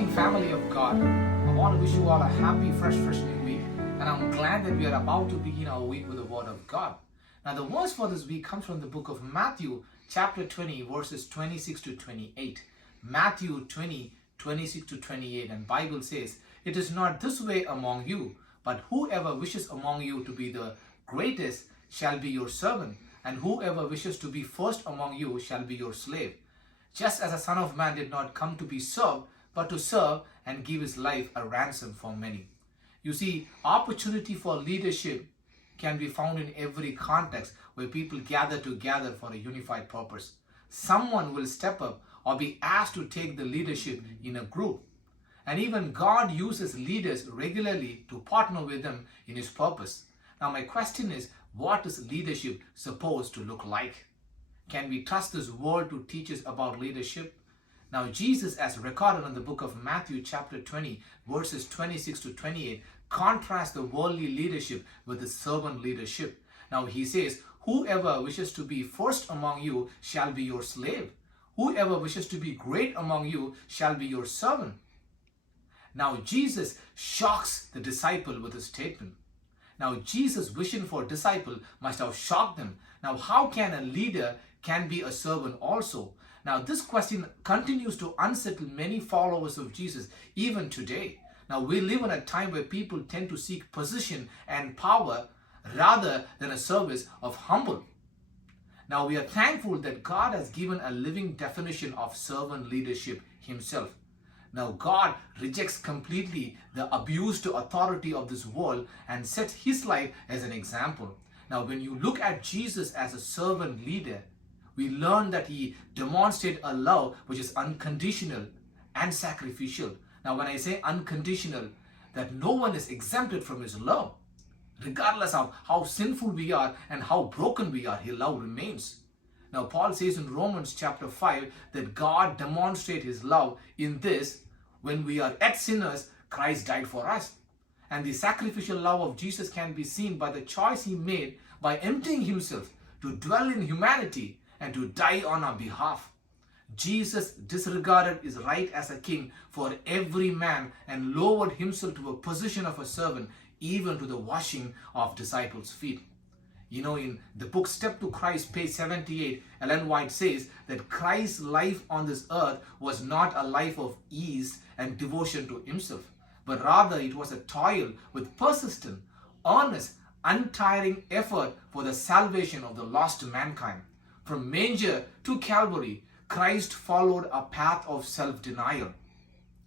morning, family of God. I want to wish you all a happy, fresh new week. And I'm glad that we are about to begin our week with the Word of God. Now, the verse for this week comes from the book of Matthew, chapter 20, verses 26 to 28. Matthew 20, 26 to 28. And Bible says, "It is not this way among you, but whoever wishes among you to be the greatest shall be your servant, and whoever wishes to be first among you shall be your slave. Just as the Son of Man did not come to be served, but to serve and give his life a ransom for many." You see, opportunity for leadership can be found in every context where people gather together for a unified purpose. Someone will step up or be asked to take the leadership in a group. And even God uses leaders regularly to partner with them in his purpose. Now my question is, what is leadership supposed to look like? Can we trust this word to teach us about leadership? Now Jesus, as recorded in the book of Matthew chapter 20, verses 26 to 28, contrasts the worldly leadership with the servant leadership. Now he says, "Whoever wishes to be first among you shall be your slave. Whoever wishes to be great among you shall be your servant." Now Jesus shocks the disciple with a statement. Now Jesus' vision for disciple must have shocked them. Now how can a leader can be a servant also? Now this question continues to unsettle many followers of Jesus even today. Now we live in a time where people tend to seek position and power rather than a service of humble. Now we are thankful that God has given a living definition of servant leadership himself. Now God rejects completely the abuse to authority of this world and sets his life as an example. Now when you look at Jesus as a servant leader, we learn that he demonstrated a love which is unconditional and sacrificial. Now when I say unconditional, that no one is exempted from his love. Regardless of how sinful we are and how broken we are, his love remains. Now Paul says in Romans chapter 5 that God demonstrates his love in this: when we are yet sinners, Christ died for us. And the sacrificial love of Jesus can be seen by the choice he made by emptying himself to dwell in humanity and to die on our behalf. Jesus disregarded his right as a king for every man and lowered himself to a position of a servant, even to the washing of disciples' feet. You know, in the book Step to Christ, page 78, Ellen White says that Christ's life on this earth was not a life of ease and devotion to himself, but rather it was a toil with persistent, earnest, untiring effort for the salvation of the lost mankind. From manger to Calvary, Christ followed a path of self-denial.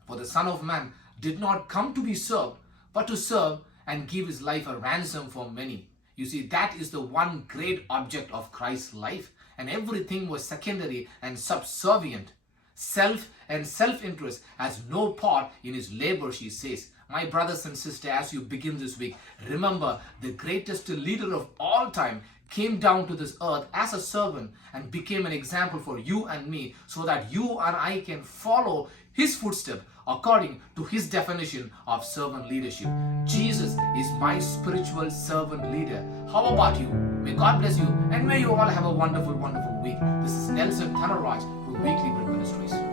For the Son of Man did not come to be served, but to serve and give his life a ransom for many. You see, that is the one great object of Christ's life, and everything was secondary and subservient. Self and self-interest has no part in his labor, she says. My brothers and sisters, as you begin this week, remember the greatest leader of all time came down to this earth as a servant and became an example for you and me, so that you and I can follow his footsteps according to his definition of servant leadership. Jesus is my spiritual servant leader. How about you? May God bless you, and may you all have a wonderful week. This is Nelson Thanaraj from Weekly Bread Ministries.